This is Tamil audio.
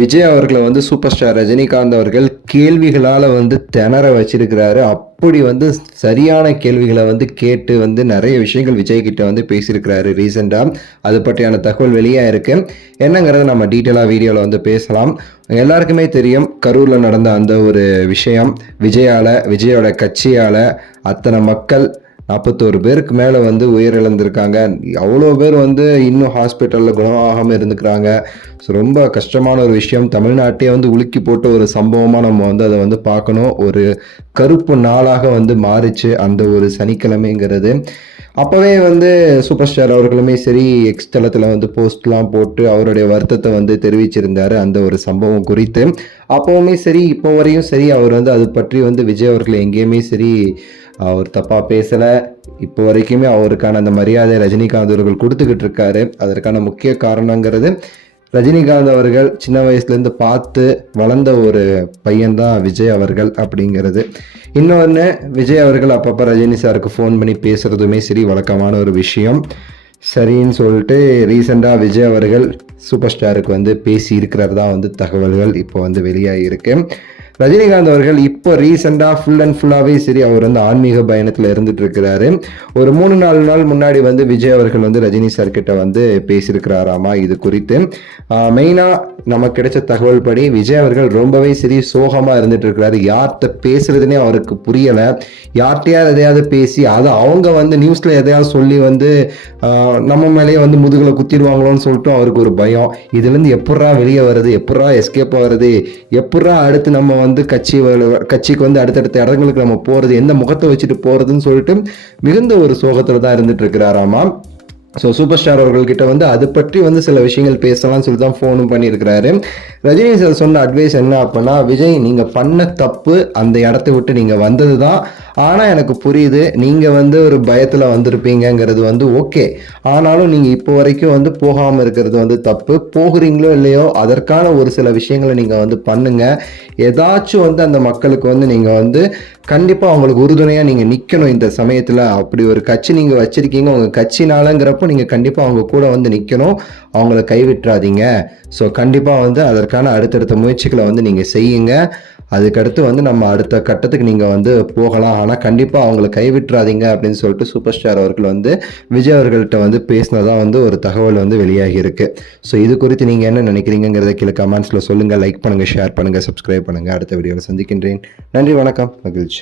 விஜய் அவர்களை வந்து சூப்பர் ஸ்டார் ரஜினிகாந்த் அவர்கள் கேள்விகளால் வந்து திணற வச்சிருக்கிறாரு. அப்படி வந்து சரியான கேள்விகளை வந்து கேட்டு வந்து நிறைய விஷயங்கள் விஜய் கிட்ட வந்து பேசியிருக்கிறாரு ரீசெண்டாக. அது பற்றியான தகவல் வெளியாக இருக்கு. என்னங்கிறத நம்ம டீட்டெயிலாக வீடியோவில் வந்து பேசலாம். எல்லாருக்குமே தெரியும், கரூரில் நடந்த அந்த ஒரு விஷயம். விஜயோட கட்சியால் அத்தனை மக்கள் 41 பேருக்கு மேலே வந்து உயிரிழந்திருக்காங்க. அவ்வளோ பேர் வந்து இன்னும் ஹாஸ்பிட்டலில் குணமாகாமல் இருந்துக்கிறாங்க. ஸோ ரொம்ப கஷ்டமான ஒரு விஷயம். தமிழ்நாட்டையே வந்து உலுக்கி போட்ட ஒரு சம்பவமாக நம்ம வந்து அதை வந்து பார்க்கணும். ஒரு கருப்பு நாளாக வந்து மாறிச்சு அந்த ஒரு சனிக்கிழமைங்கிறது. அப்போவே வந்து சூப்பர் ஸ்டார் அவர்களுமே சரி எக்ஸ் தளத்தில் வந்து போஸ்ட்லாம் போட்டு அவருடைய வருத்தத்தை வந்து தெரிவிச்சிருந்தார் அந்த ஒரு சம்பவம் குறித்து. அப்போவுமே சரி இப்போ வரையும் சரி அவர் வந்து அது பற்றி வந்து விஜய் அவர்கள் எங்கேயுமே சரி அவர் தப்பாக பேசலை. இப்போ வரைக்குமே அவருக்கான அந்த மரியாதை ரஜினிகாந்த் அவர்கள் கொடுத்துக்கிட்டு இருக்காரு. அதற்கான முக்கிய காரணங்கிறது ரஜினிகாந்த் அவர்கள் சின்ன வயசுலேருந்து பார்த்து வளர்ந்த ஒரு பையன்தான் விஜய் அவர்கள் அப்படிங்கிறது. இன்னொன்று, விஜய் அவர்கள் அப்பப்போ ரஜினி சாருக்கு ஃபோன் பண்ணி பேசுகிறதுமே சரி வழக்கமான ஒரு விஷயம். சரின்னு சொல்லிட்டு ரீசெண்டாக விஜய் அவர்கள் சூப்பர் ஸ்டாருக்கு வந்து பேசி இருக்கிறது தான் வந்து தகவல்கள் இப்போ வந்து வெளியாகி இருக்கு. ரஜினிகாந்த் அவர்கள் இப்போ ரீசெண்டாக ஃபுல்லாகவே சரி அவர் வந்து ஆன்மீக பயணத்தில் இருந்துட்டு இருக்கிறாரு. ஒரு 3-4 நாள் முன்னாடி வந்து விஜய் அவர்கள் வந்து ரஜினி சார் கிட்ட வந்து பேசியிருக்கிறாராமா இது குறித்து. மெயினாக நமக்கு கிடைச்ச தகவல் படி விஜய் அவர்கள் ரொம்பவே சரி சோகமாக இருந்துட்டு இருக்கிறாரு. யார்கிட்ட பேசுறதுனே அவருக்கு புரியலை. யார்கிட்டயாவது எதையாவது பேசி அதை அவங்க வந்து நியூஸில் எதையாவது சொல்லி வந்து நம்ம மேலேயே வந்து முதுகில் குத்திடுவாங்களோன்னு சொல்லிட்டு அவருக்கு ஒரு பயம். இதுலேருந்து எப்பட்றா வெளியே வருது, எப்பட்றா எஸ்கேப் ஆகிறது, எப்பட்றா அடுத்து நம்ம வந்து கட்சிக்கு வந்து அடுத்தடுத்த இடங்களுக்கு நம்ம போகிறது, எந்த முகத்தை வச்சுட்டு போகிறதுன்னு சொல்லிட்டு மிகுந்த ஒரு சோகத்தில் தான் இருந்துட்டு இருக்கிறாராமா. ஸோ சூப்பர் ஸ்டார் அவர்கள்கிட்ட வந்து அது பற்றி வந்து சில விஷயங்கள் பேசலாம்னு சொல்லி தான் ஃபோனும் பண்ணியிருக்கிறாரு. ரஜினி சார் சொன்ன அட்வைஸ் என்ன அப்படின்னா, விஜய் நீங்கள் பண்ண தப்பு, அந்த இடத்த விட்டு நீங்கள் வந்தது தான். ஆனால் எனக்கு புரியுது, நீங்கள் வந்து ஒரு பயத்தில் வந்திருப்பீங்கிறது வந்து ஓகே. ஆனாலும் நீங்கள் இப்போ வரைக்கும் வந்து போகாமல் இருக்கிறது வந்து தப்பு. போகிறீங்களோ இல்லையோ அதற்கான ஒரு சில விஷயங்களை நீங்கள் வந்து பண்ணுங்கள். ஏதாச்சும் வந்து அந்த மக்களுக்கு வந்து நீங்கள் வந்து கண்டிப்பாக அவங்களுக்கு உறுதுணையாக நீங்கள் நிற்கணும் இந்த சமயத்தில். அப்படி ஒரு கட்சி நீங்கள் வச்சுருக்கீங்க, உங்கள் கட்சினாலங்கிறப்போ நீங்கள் கண்டிப்பாக அவங்க கூட வந்து நிற்கணும். அவங்கள கைவிட்டுறாதீங்க. ஸோ கண்டிப்பாக வந்து அதற்கான அடுத்தடுத்த முயற்சிகளை வந்து நீங்கள் செய்யுங்க. அதுக்கடுத்து வந்து நம்ம அடுத்த கட்டத்துக்கு நீங்கள் வந்து போகலாம். ஆனால் கண்டிப்பாக அவங்கள கைவிட்டுறாதீங்க அப்படின்னு சொல்லிட்டு சூப்பர் ஸ்டார் அவர்கள் வந்து விஜய் அவர்கள்ட்ட வந்து பேசினதாக வந்து ஒரு தகவல் வந்து வெளியாகி இருக்கு. ஸோ இது குறித்து நீங்கள் என்ன நினைக்கிறீங்கிறத கீழே கமெண்ட்ஸில் சொல்லுங்கள். லைக் பண்ணுங்கள், ஷேர் பண்ணுங்கள், சப்ஸ்கிரைப் பண்ணுங்கள். அடுத்த வீடியோவில் சந்திக்கின்றேன். நன்றி, வணக்கம், மகிழ்ச்சி.